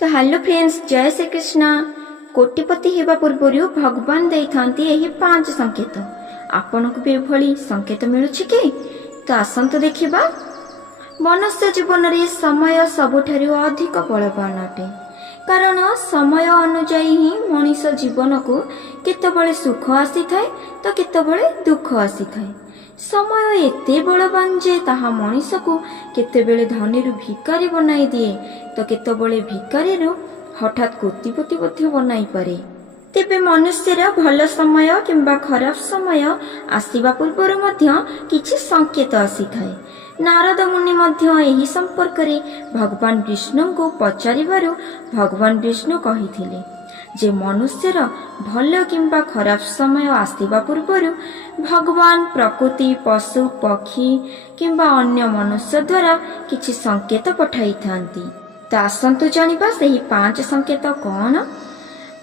तो hello friends, जय श्री कृष्ण। कोटिपति हेबा पूर्व भगवान देइथांती एही 5 संकेत। आपनकु भी एभली संकेत मिलुछि कि? तो आसंतु देखिबा। मनुष्य जीवन रे समय सबुठारु अधिक बलवान अटे, कारण समय अनुजाई ही मनीष जीवन को केतबेले सुख आसी थाए तो केतबेले दुख आसी थाए। समय एते बलवान जे ताहा मनीष को केतबेले धनी भिकारी बनाई दिए तो केतबेले भिकारी हठात कोटिपति मध्य बनाई पारे। तेबे मनुष्यर भल समय किंबा खराब समय आसीबा पूर्वर मध्य किछि संकेत आसी थाए। नारद मुनि मध्य एही संपर्क रे भगवान विष्णु को पचारिबारु भगवान विष्णु कहिथिले जे मनुष्यर भल किंबा खराब समय आसीबा पूर्वरु भगवान प्रकृति पशु पक्षी किंबा अन्य मनुष्य द्वारा किछि संकेत पठाई थांती। तो आसंतु जानिबा सेही 5 संकेत कौन।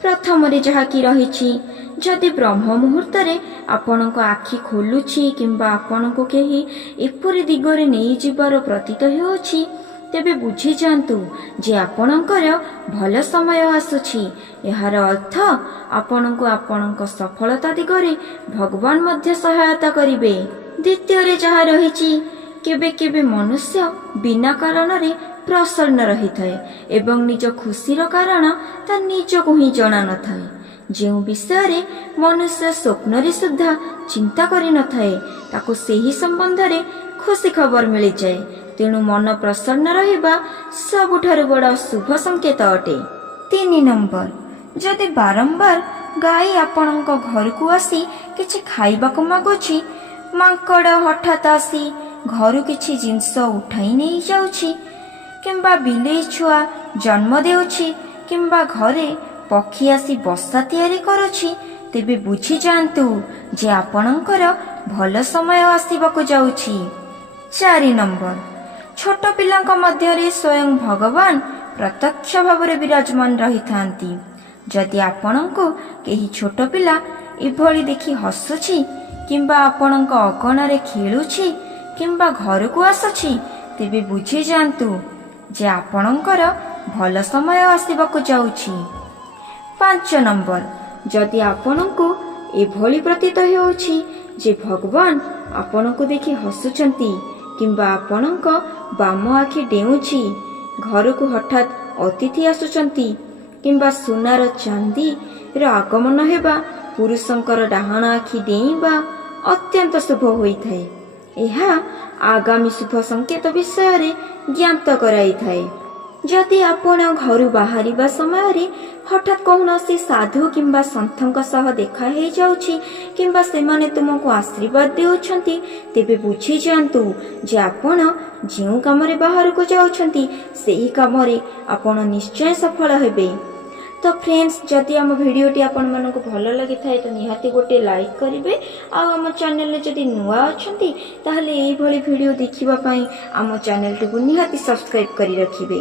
प्रथम रे जहा कि रहिछि, जदि ब्रह्म मुहूर्त रे आपनक आखि खोलुछि किंबा आपनक केही एपुरी दिगरे नेई जिबार प्रतीत हेउछि तेबे बुझी जांतु जे आपणकर भल समय आसुछि। यार अर्थ आपणको आपणक सफलता दिगरे भगवान मध्य सहायता करिवे। द्वितीय रे जहा रहिछि, केबे केबे मनुष्य बिना कारण रे प्रसन्न रही थाए एवं निज खुशीर कारण ता निजको ही जणा न थाए। जो विषय रे मनुष्य स्वप्न रे सुद्धा चिंता करि न थाए ताको सेही संबंध रे खुशी खबर मिली जाए। तेणु मन प्रसन्न रहिबा सबुठारु बड़ शुभ संकेत अटे। 3 नंबर, जदि बारंबार गाई आपणक घर को आसी किछि खाइबाको मागुछि, मांकड़ हठात आसी घर किछि जिंस उठाई नहीं जाउछि, किंबा बिलेई छुआ जन्म देउछि, किंबा घरे पक्षी आसी बसा तैयारी करुछि, तेबे बुझी जांतु जे आपणकर भल समय आसीबाको जाउछि। 4 नंबर, छोट पिलांक मध्यरे स्वयं भगवान प्रत्यक्ष भावरे विराजमान रही थांती। जदि आपणको केही छोट पिला एभली देखि हसुछि किंबा आपणक अगणारे खेलुछि किंबा घर को आसुछि, तेबे बुझी जांतु जे आपणकर भल समय आसीबाको जाउछि। 5 नंबर, जदि आपणको एभली प्रतीत हेउछि जे भगवान आपणको देखि हसुछंती किंबा आपणक बाम आखि डेउछि, घर को हठात अतिथि आसुचंती किंबा सुनार चांदी रो आगमन हेबा पुरुषंकर डाहाण आखि डेइबा अत्यंत शुभ होइथाए। एहा आगामी शुभ संकेत विषय रे ज्ञात कराई थाए। जदि आपण घर बाहरिबा समय रे हठात कौनसी साधु किंबा संतक सह देखा हे जाउछि किंबा सेमाने तुमको आशीर्वाद देउछंती, तेबे बुझी जांतु जे आपण जेउ काम रे बाहर को जाउछंती सेही काम रे आपण निश्चय सफल हेबे। तो फ्रेंड्स, जदि आम भिडियोटी आपण मानक भल लगी थाए तो निहाती गोटे लाइक करिवे। आम चैनल रे जदि नुआ अछंती ताहले एही भली भिडियो देखिबा पई आम चैनल टिकु निहाती सब्सक्राइब करि रखिबे।